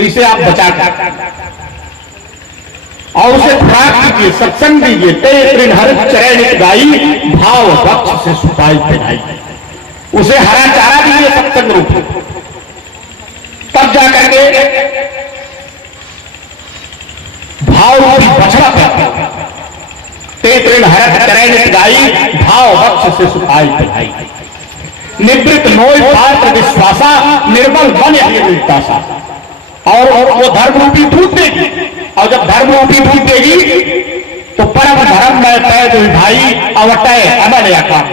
तो इसे आप बचा कर और उसे खुराक दीजिए, सत्संग दीजिए। ते हर चरण गाई भाव वक्ष से सुपाई पहनाई, उसे हरा चारा दीजिए सत्संग रूप, तब जाकर के भाव रूपी बछड़ा पैदा। ते हर चरण गाई भाव वक्ष से सुपाई पहनाई, निवृत्त नोय पात्र विश्वासा निर्बल बन विश्वासा। और वो धर्म रूपी दूध देगी, और जब धर्म रूपी दूध देगी तो परम धर्म में तय जो भाई अवटय अमल आकार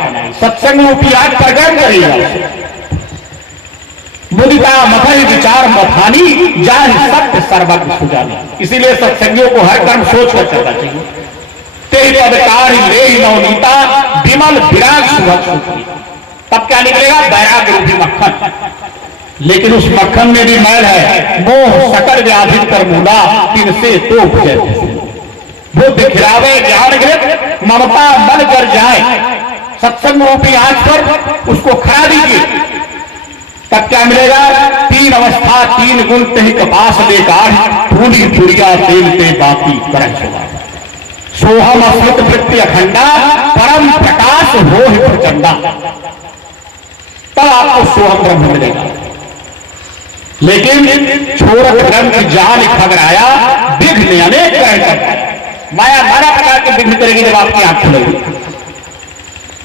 सत्संग रूपी आग पर गर्म करेगा। मुदिता मथई विचार मथानी जान सत्य सर्वज्ञ सुजानी। इसीलिए सत्संगियों को हर कर्म सोच कर चलना चाहिए। तेरे अधिकार ले नवनीता विमल विराग सुभग, तब क्या निकलेगा? बैराग रूपी मक्खन। लेकिन उस मक्खन में भी मैल है, मोह सकल व्याधि कर मूला तिनसे तो बुद्ध खिलावे ज्ञान घृत ममता मन कर जाए। सत्संग रूपी आंच पर उसको खड़ा दीजिए, तब क्या मिलेगा? तीन अवस्था तीन गुण तही कपास बेकार पूरी दुनिया तेलते बाकी कर सोहम अस्मित वृत्ति अखंडा परम प्रकाश हो प्रचंडा, तब आपको सोहम ब्रह्म मिलेगा। लेकिन छोरक ग्रंथ जाल खगराया विघ्न अनेक कर माया नाना प्रकार के विघ्न करेगी जब आपकी आंख खुलेगी।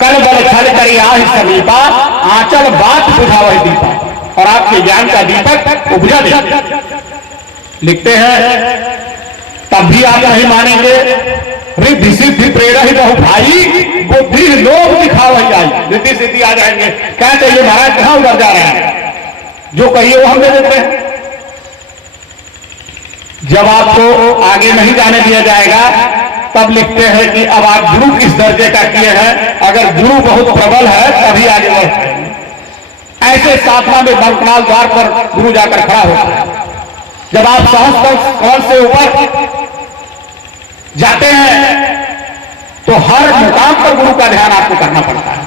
कल बल छल करी आह समीपा आंचल बात बुझाव दीपा, और आपके ज्ञान का दीपक उपजा दे। लिखते हैं तब भी आप नहीं मानेंगे। रिद्धि सिद्धि प्रेरक बहु भाई बुद्धि लोग दिखावा जाए, रिद्धि सिद्धि आ जाएंगे। क्या चाहिए महाराज, कहां उधर जा रहे हैं, जो कहिए वो हम दे देते हैं। जब आपको आगे नहीं जाने दिया जाएगा तब लिखते हैं कि अब आप गुरु किस दर्जे का किए हैं। अगर गुरु बहुत प्रबल है तभी आगे बढ़ते हैं। ऐसे साधना में बंकनाल द्वार पर गुरु जाकर खड़ा होता है। जब आप सहस्त्र कमल से ऊपर जाते हैं तो हर मुकाम पर गुरु का ध्यान आपको करना पड़ता है।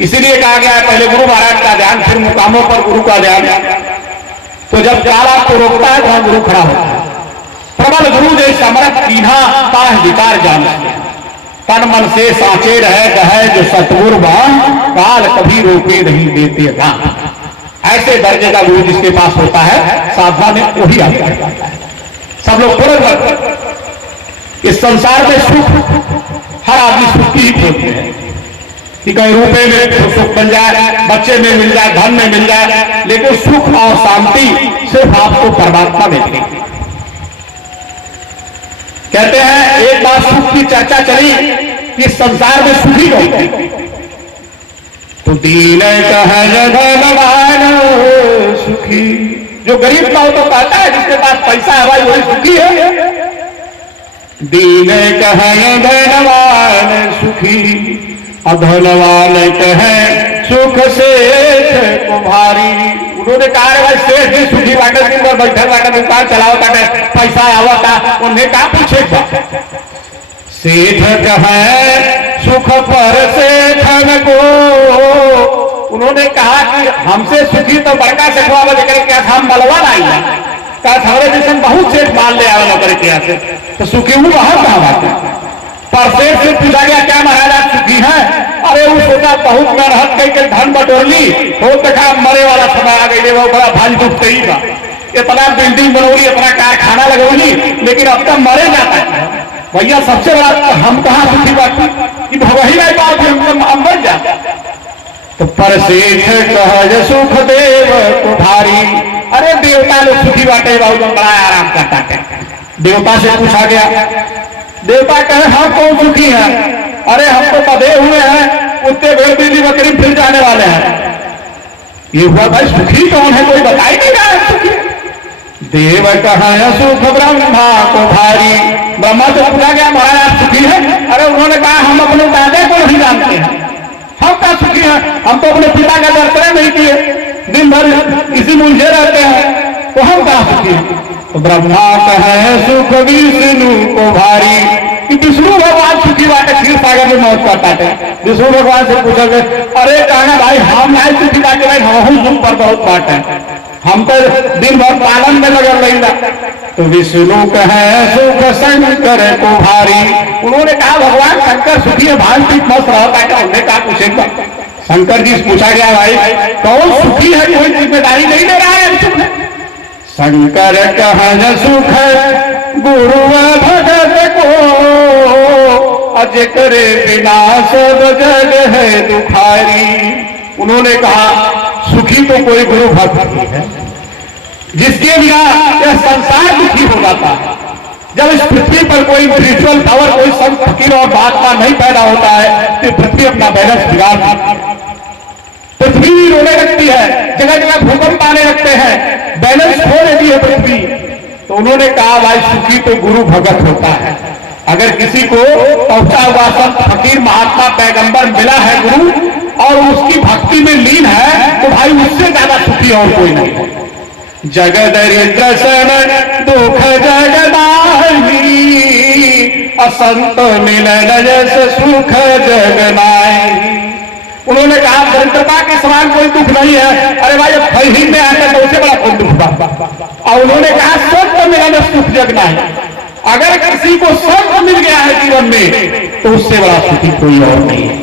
इसीलिए कहा गया है पहले गुरु महाराज का ध्यान, फिर मुकामों पर गुरु का ध्यान। तो जब काल आपको रोकता है तो वहां गुरु खड़ा होता है। प्रबल गुरु जैसे समरथ कीन्हा ताह विचार जान, तन मन से साचे रहे कहे जो सतगुरु बान काल कभी रोके नहीं देते गान। ऐसे दर्जे का गुरु जिसके पास होता है साधना में वही आता है। सब लोग पूर्ण इस संसार में सुख हर आदमी सुख ही खोजते हैं कि कहीं रुपए में सुख मिल जाए, बच्चे में मिल जाए, धन में मिल जाए, लेकिन सुख और शांति सिर्फ आपको परमात्मा में मिलेगी। कहते हैं एक बार सुख की चर्चा चली कि संसार में सुखी होते तो दीन कहे भगवान सुखी। जो गरीब का हो तो कहता है जिसके पास पैसा है भाई वही सुखी है। दीन कहे धनवान सुखी, अधनवान कहे सुख से कुम्हारी। उन्होंने कहा भाई सेठ भी सुखी बाटे, दिन भर बैठे बाटे, दुकान चलाओ बाटे, पैसा आवता, उन्हें कहा पूछे सेठ कहे सुख पर से धन को। उन्होंने कहा कि हमसे सुखी तो बड़का सेठवा लेकर क्या हम बलवान आई है, क्या हमारे जैसे बहुत सेठ मान ले आवा नौकरी किया से, तो सुखी हूँ बाहर कहा बात है। पर सेठ से पूछा गया क्या महाराज आप सुखी हैं? अरे वो सोचा बहुत मेहनत करके धन बटोर ली, हो देखा मरे वाला समय आ गई, वो बड़ा भारी दुख ही था। इतना बिल्डिंग बनोली, इतना कारखाना लगोली, लेकिन अब तक मरे जाता है। भैया सबसे बड़ा हम कहाँ सुखी बात कि वही नहीं बात हम मर जाते। तो पर सेठ कह सुख देव तुम्हारी। अरे देवता लोग सुखी बाटे बहुत बड़ा आराम करता है। देवता से पूछा गया, देवता कहे हम कौन सुखी हैं? अरे हम तो बधे हुए हैं, कुत्ते भेड़ बिल्ली बकरी फिर जाने वाले हैं। ये हुआ भाई सुखी कौन है, कोई बताई नहीं रहा है सुखी। देव कहा सुख ब्रह्मा को भारी। ब्रह्मा से पूछा गया महाराज आप सुखी हैं? अरे उन्होंने कहा हम अपने दादा को नहीं जानते हैं, हम क्या सुखी हैं? हम तो अपने पिता का दर्शन नहीं किए, दिन भर इसी मुंझे रहते हैं, तो हम क्या सुखी हैं? तो ब्रह्मा कहे सुख विष्णु को भारी। कि विष्णु भगवान सुखी बाटे, क्षीर सागर में मौत करता है। विष्णु भगवान से पूछा गया, अरे कहना भाई हम नहीं सुखी बाटे, भाई हम सुख पर बहुत बात है। हम तो दिन भर पालन में लगे रहिला। तो विष्णु कहे सुख शंकर को भारी। उन्होंने कहा भगवान शंकर सुखी है, भान पीठ मस्त रहता है। उन्होंने कहा पूछेगा, शंकर जी से पूछा गया भाई कौन सुखी है, कोई जिम्मेदारी नहीं ले रहा है। शंकर कहे सुख गुरु भगत को, अज करे बिना सब जग है दुखारी। उन्होंने कहा सुखी तो कोई गुरु भक्त है, जिसके बिना यह संसार दुखी हो जाता है। जब इस पृथ्वी पर कोई स्पिरिचुअल पावर, कोई संत फकीर और महात्मा नहीं पैदा होता है तो पृथ्वी अपना बैलेंस बिगाड़ देती है। पृथ्वी रोने लगती है, जगह जगह भूकंप आने लगते हैं, बैलेंस खो देती है पृथ्वी। तो उन्होंने कहा भाई सुखी तो गुरु भगत होता है। अगर किसी को पहुंचा हुआ संत फकीर महात्मा पैगंबर मिला है गुरु और उसकी भक्ति में लीन है, तो भाई उससे ज्यादा सुखी और कोई नहीं है। जगदरिद्र सन दुख जगदाही, असंत मिलन जस सुख जगनाई। उन्होंने कहा दरिद्रता के समान कोई दुख नहीं है। अरे भाई जब फलहीन में आकर तो उसे बड़ा कोई दुख था। और उन्होंने कहा संत मिलन सुख जगनाई। अगर किसी को संत मिल गया है जीवन में तो उससे बड़ा सुखी कोई और नहीं है।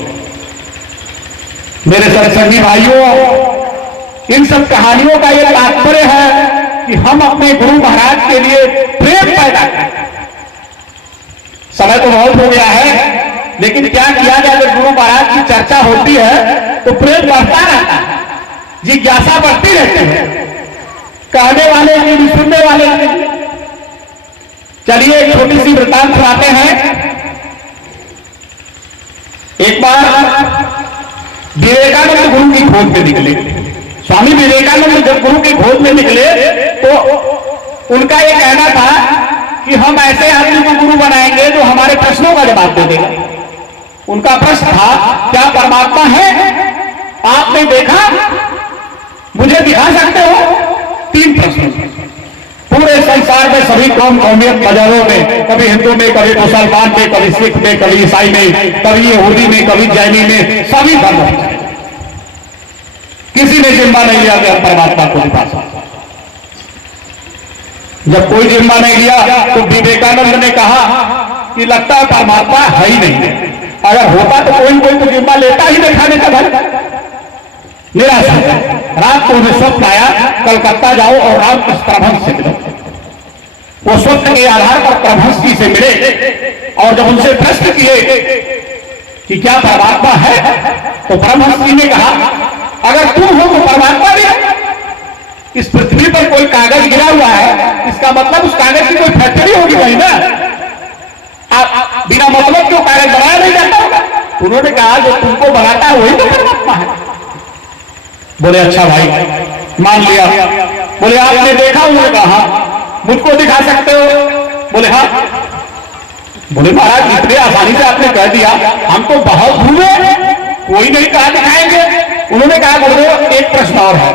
मेरे सत्संगी भाइयों, इन सब कहानियों का यह तात्पर्य है कि हम अपने गुरु महाराज के लिए प्रेम पैदा करें। समय तो बहुत हो गया है, लेकिन क्या किया जाए, जब गुरु महाराज की चर्चा होती है तो प्रेम बढ़ता रहता है, जिज्ञासा बढ़ती रहती है, कहने वाले की, सुनने वाले की। चलिए एक छोटी सी वृत्तांत सुनाते हैं। एक बार विवेकानंद गुरु की खोज में निकले। स्वामी विवेकानंद जब गुरु की खोज में निकले तो उनका यह कहना था कि हम ऐसे आदमी को गुरु बनाएंगे जो हमारे प्रश्नों का जवाब दे देगा। उनका प्रश्न था, क्या परमात्मा है? आपने देखा? मुझे दिखा सकते हो? 3 प्रश्न। पूरे संसार में सभी कौम कौमियत मजहबों में, कभी हिंदू में, कभी मुसलमान में, कभी सिख में, कभी ईसाई में, कभी यहूदी में, कभी जैनी में, सभी धर्म, किसी ने जिम्मा नहीं लिया कि परमात्मा को दिखा सकता। जब कोई जिम्मा नहीं लिया तो विवेकानंद ने कहा कि लगता है परमात्मा है ही नहीं। अगर होता तो कोई तो जिम्मा लेता ही दिखाने का। भाई निराशा, रात को उन्हें स्वप्न आया, कलकत्ता जाओ और रामकृष्ण परमहंस से मिलो। वो स्वप्न के आधार पर परमहंस जी से मिले और जब उनसे प्रश्न किए कि क्या परमात्मा है, तो परमहंस जी ने कहा अगर तुम हो तो परमात्मा भी है। इस पृथ्वी पर कोई कागज गिरा हुआ है, इसका मतलब उस कागज की कोई फैक्ट्री होगी भाई ना। आप बिना मतलब क्यों कागज बनाया नहीं जाता होगा। उन्होंने कहा जो तुमको बनाता है वही तो परमात्मा है। बोले अच्छा भाई, मान लिया। बोले आपने देखा? उन्होंने कहा मुझको दिखा सकते हो? बोले हाँ। बोले महाराज इतने आसानी से आपने कह दिया, हम तो बहुत घूमे, कोई नहीं कहा दिखाएंगे। उन्होंने कहा गुरुदेव एक प्रश्न और है।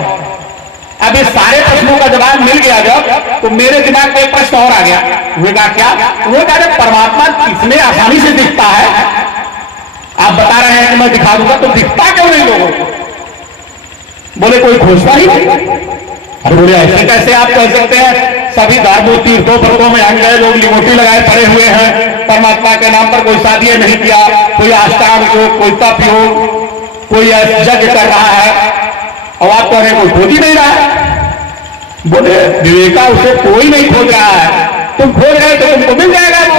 अब इस सारे प्रश्नों का जवाब मिल गया जब, तो मेरे दिमाग में एक प्रश्न और आ गया। उन्होंने कहा क्या? उन्होंने कहा परमात्मा इतने आसानी से दिखता है, आप बता रहे हैं कि मैं दिखा दूंगा, तो दिखता क्यों नहीं लोगों को? बोले कोई खोजता ही नहीं। अरे बोले ऐसे कैसे आप कह सकते हैं? सभी धार्मिक तीर्थों व्रतों में हम गए, लोग लिमोटी लगाए पड़े हुए हैं, परमात्मा के नाम पर कोई शादी नहीं किया, कोई अष्टांग योग, कोई तप योग, कोई यज्ञ कर रहा है, और आप कह रहे कोई खोज ही नहीं रहा है। बोले विवेका उसे कोई नहीं खोज रहा है, तुम खोज रहे तो तुमको मिल जाएगा वो।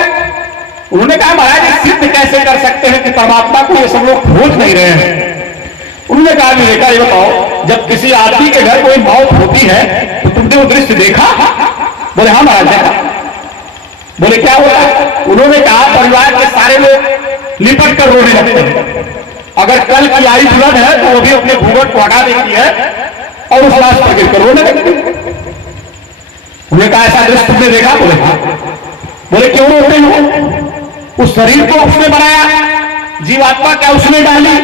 उन्होंने कहा महाराज सिद्ध कैसे कर सकते हैं कि परमात्मा को ये सब लोग खोज नहीं रहे हैं? उन्होंने कहा विवेका ये बताओ, जब किसी आदमी के घर कोई मौत होती है तो तुमने वो दृश्य देखा? बोले हाँ महाराज देखा। बोले क्या होता? उन्होंने कहा परिवार के सारे लोग लिपट कर रोने लगते हैं। अगर कल की आयु बुलंद है तो वो भी अपने घूंघट को हटा देती है और उस लाश पर गिरकर रोने लगती है। उन्होंने कहा ऐसा दृश्य तुमने देखा? बोले हाँ। बोले क्यों रोते हो? उस शरीर को उसने बनाया, जीवात्मा क्या उसने डाली?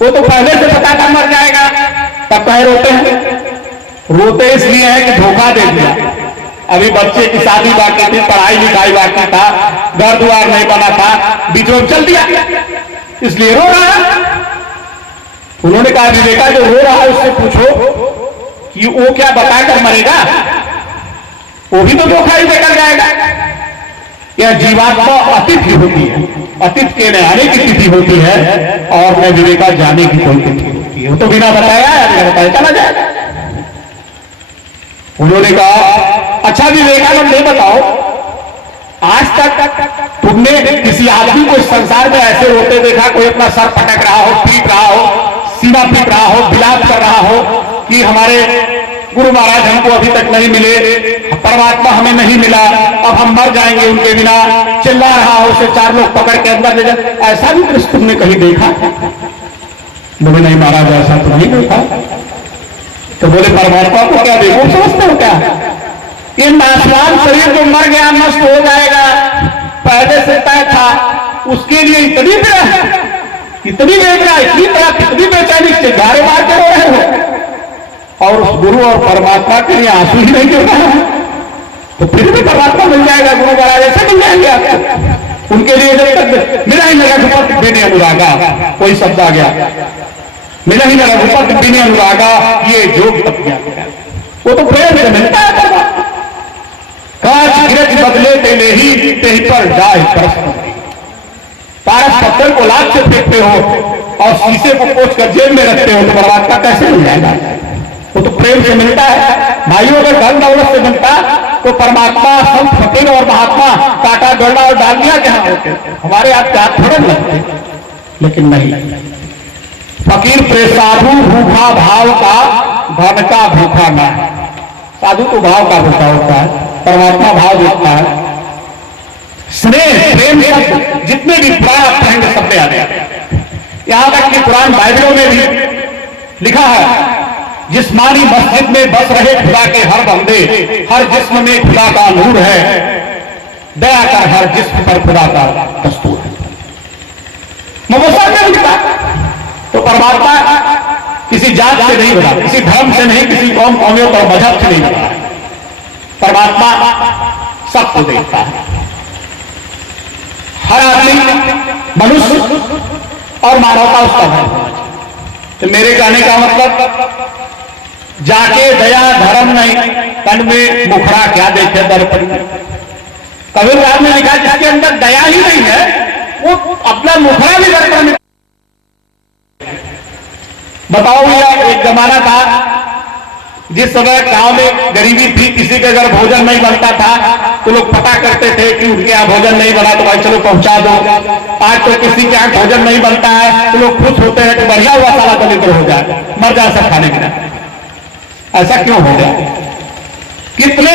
वो तो पहले से पता था मर जाएगा, तब कहे रोते हैं। रोते इसलिए है कि धोखा दे दिया। अभी बच्चे की शादी बाकी थी, पढ़ाई लिखाई बाकी था, घर द्वार नहीं बना था, बीचों में चल दिया, इसलिए रो रहा है। उन्होंने कहा विवेका जो रो रहा है उससे पूछो कि वो क्या बताकर मरेगा, वो भी तो धोखा ही देकर जाएगा। यह जीवात्मा अतिथि होती है, अतिथि के न आने की तिथि होती है और न विवेका जाने की कोई तिथि होती है। वो तो बिना बताया चला जाएगा। उन्होंने कहा अच्छा विवेकानंद ये बताओ, आज तक तुमने किसी आदमी को इस संसार में ऐसे रोते देखा, कोई अपना सर पटक रहा हो, पीट रहा हो, सीना पीट रहा हो, विलाप कर रहा हो कि हमारे गुरु महाराज हमको अभी तक नहीं मिले, परमात्मा हमें नहीं मिला, अब हम मर जाएंगे उनके बिना, चिल्ला रहा हो, उसे 4 लोग पकड़ के अंदर ले जाए, ऐसा भी दृश्य तुमने कहीं देखा? बोले नहीं महाराज ऐसा तो नहीं देखा। तो बोले परमात्मा को क्या देखो, समझते हो क्या? ये नाशवान शरीर जो मर गया, नष्ट हो जाएगा, पहले से तय था, उसके लिए इतनी तरह इतनी वेदना, इतनी तरह कितनी बेचैनी, चिल्लारे मार के रो रहे हो, और उस गुरु और परमात्मा के लिए आंसू ही नहीं गिर रहा है, तो फिर भी परमात्मा मिल जाएगा, गुरु महाराज ऐसे मिल जाएंगे आपको। उनके लिए जब तक मिला ही नहीं रघुपति बिन अनुरागा, कोई शब्द आ गया, मिला ही नहीं रघुपति बिन अनुरागा, ये जोग तक गया, वो तो प्रेम से मिलता है परमात्मा। कांच गिरज बदले तेले ही तेही पर जाए प्रश्न, पारस पत्थर को लाख से फेंकते हो और शीशे को पोंछ कर जेब में रखते हो, तो परमात्मा कैसे मिल जाएगा? वो तो प्रेम से मिलता है। भाइयों अगर धन दौलत से मिलता तो परमात्मा संत फकीर और महात्मा काटा गड़ा और डालियां कहां होते, हमारे आपके हाथ थोड़े लगते, लेकिन नहीं, फकीर प्रे साधु भूखा भाव का, धन का भूखा ना। साधु तो भाव का भूखा होता है, परमात्मा भाव देता है। स्नेह प्रेम शब्द जितने भी पुराण आप कहेंगे सब में आ गया। यहां तक कि पुराण बाइबलों में भी लिखा है, जिस्मानी मस्जिद में बस रहे खुदा के हर बंदे, हर जिस्म में खुदा का नूर है, दया कर हर जिस्म पर खुदा का दस्तूर है। मुफस्सिर ने लिखा, तो परमात्मा किसी जात से नहीं बना, किसी धर्म से नहीं, किसी कौम कौमियों और मजहब से नहीं बना, परमात्मा सबको देखता है। हर आदमी मनुष्य और मानवता उसका धर्म होना चाहिए। तो मेरे कहने का मतलब, जाके दया धर्म नहीं, तन में मुखड़ा क्या देखे दर्पण में। कबीर साहब ने लिखा, जिसके अंदर दया ही नहीं है वो अपना मुखड़ा भी दर्पण में। बताओ भैया, एक जमाना था जिस समय गांव में गरीबी थी, किसी के अगर भोजन नहीं बनता था तो लोग पता करते थे कि उनके यहाँ भोजन नहीं बना तो भाई चलो पहुंचा दो। आज तो किसी के यहाँ भोजन नहीं बनता है तो लोग खुश होते हैं कि बढ़िया हुआ साला दलिद्र हो जाए, मर जाए सब खाने के लिए। ऐसा क्यों हो गया? कितने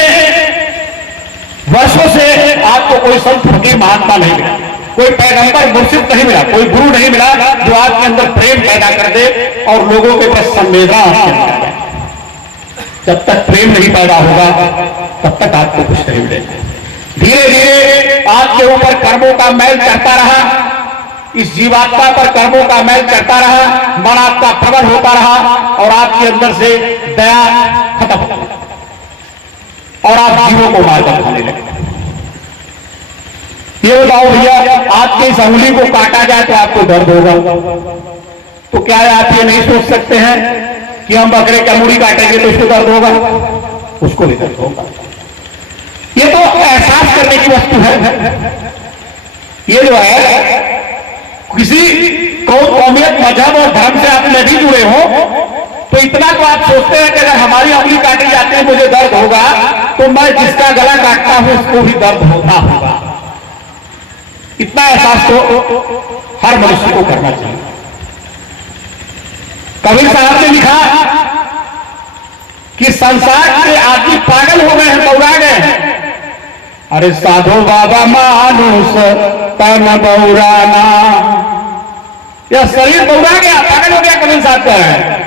वर्षों से आपको कोई संत फकीर महात्मा नहीं मिला, कोई पैगंबर मुर्शिद नहीं मिला, कोई गुरु नहीं मिला जो आपके अंदर प्रेम पैदा कर दे और लोगों के प्रति संवेदना आपके अंदर। जब तक प्रेम नहीं पैदा होगा तब तक आपको कुछ नहीं मिलेगा। धीरे धीरे आपके ऊपर कर्मों का मैल चढ़ता रहा, इस जीवात्मा पर कर्मों का मैल चढ़ता रहा, मन आपका प्रबल होता रहा और आपके अंदर से दया खत्म हो गई और आप जीवों को मारकर खाने लगे। ये बताओ भैया, आपकी इस अंगुली को काटा जाए तो आपको दर्द होगा, तो क्या आप ये नहीं सोच सकते हैं कि हम बकरे का मुड़ी काटेंगे तो उसको दर्द होगा? उसको भी दर्द होगा। ये तो एहसास करने की वस्तु है। ये जो है, किसी कौमियत मजहब और धर्म से आप नहीं जुड़े हो तो इतना तो आप सोचते हैं कि अगर हमारी उंगली काटी जाती है मुझे दर्द होगा, तो मैं जिसका गला काटता हूं उसको भी दर्द होता होगा। इतना एहसास तो हर मनुष्य को करना चाहिए। कबीर साहब ने लिखा कि संसार के आदमी पागल हो गए हैं, बौरा गए हैं। अरे साधो बाबा मानुष तन बौराना, यह शरीर बौरा गया, पागल हो गया। कबीर साहब का है,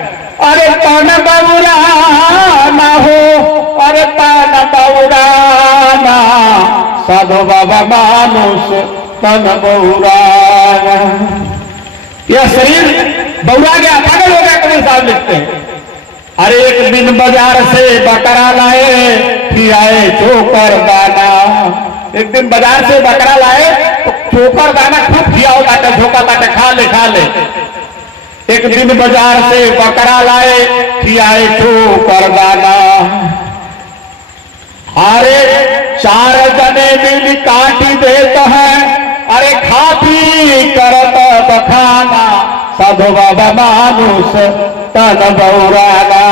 अरे तन बौराना हो, अरे तन बौराना, साधो बाबा मानुष तन बौराना। यह शरीर बौरा गया, पागल हो गया। कबीर साहब लिखते हैं, अरे एक दिन बाजार से बकरा लाए, खियाए चोकर दाना। एक दिन बाजार से बकरा लाए तो चोकर दाना खूब खिया होता था, झोंका था, खा ले खा ले। एक दिन बाजार से बकरा लाए, खियाए ठोकर दाना। अरे 4 जने मिल काटी देता है, अरे खा पी करत बखाना, साधु बाबा मानुष तन बौराना।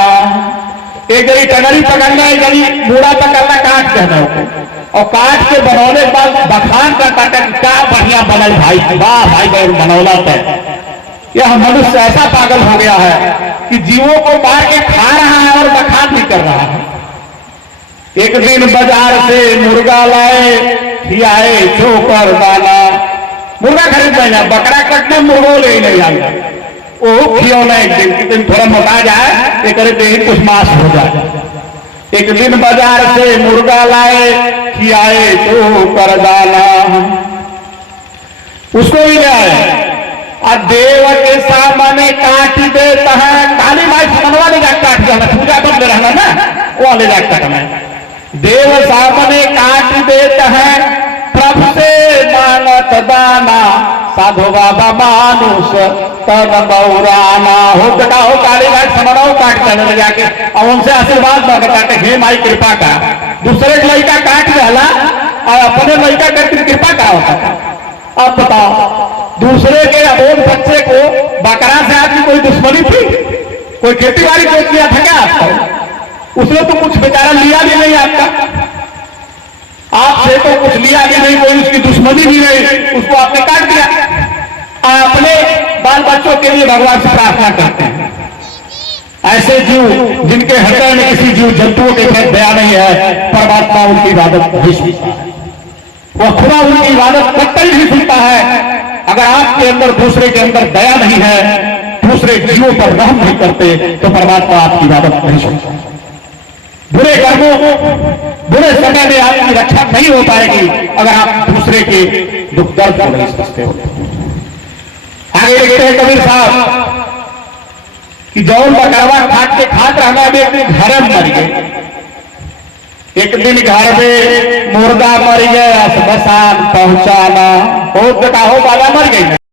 एक गरी टंगरी पकड़ना, एक गरी बूढ़ा पकड़ना, काट देना और काट के बनौले के बाद बखान का काटन, क्या बढ़िया बनल भाई, वाह भाई बनौला तय। यह मनुष्य ऐसा पागल हो गया है कि जीवों को मार के खा रहा है और बखान भी कर रहा है। एक दिन बाजार से मुर्गा लाए, खियाए ठोकर दाना। मुर्गा खरीद लेना, बकरा कटना, मुर्गो ले नहीं आएगा, वो खिलौना एक दिन थोड़ा मोटा जाए, एक दिन कुछ मांस हो जाए। एक दिन बाजार से मुर्गा लाए, खियाए ठोकर दाना। उसको भी लाए और देव के सामने काट देता है। काली माई सामनवा ले जाकर काट दिया, पूजा बंद रहना ना, वो ले जाकर काटना। देव सामने काट देता है, प्रभु से मांगत दाना, साधु बाबा मानुष तन बौराना। हो बेटा हो, काली माई समनाओ काट देने ले जाके और उनसे आशीर्वाद मांगता है, हे माई कृपा का। दूसरे लड़का काट डाला और अपने लड़का करके कृपा का होता था। अब बताओ, दूसरे के अबोध बच्चे को बकरा से आपकी कोई दुश्मनी थी? कोई खेती बाड़ी सोच लिया था क्या आपको? उसने तो कुछ बेचारा लिया भी नहीं आपका, आपसे तो कुछ लिया भी नहीं, कोई उसकी दुश्मनी भी नहीं, उसको आपने काट दिया। अपने बाल बच्चों के लिए भगवान से प्रार्थना करते हैं। ऐसे जीव जिनके हृदय में किसी जीव जंतुओं के प्रति दया नहीं है, परमात्मा उनकी इबादत नहीं सुनता है, वह खुदा उनकी इबादत कतई नहीं सुनता है। अगर आपके अंदर दूसरे के अंदर दया नहीं है, दूसरे जीवों पर रहम नहीं करते, तो परमात्मा आपकी इबादत नहीं सुनता। बुरे कर्मों, बुरे समय में आपकी रक्षा नहीं हो पाएगी अगर आप दूसरे के दुख दर्द को नहीं समझते हो। आगे लिखते हैं कबीर साहब कि जौन बकरवा खाट रहना भी एक दिन घर में मर गए। एक दिन घर में मुर्गा मर गया, श्मशान पहुंचाना, बहुत बेटा हो बाबा मर गई।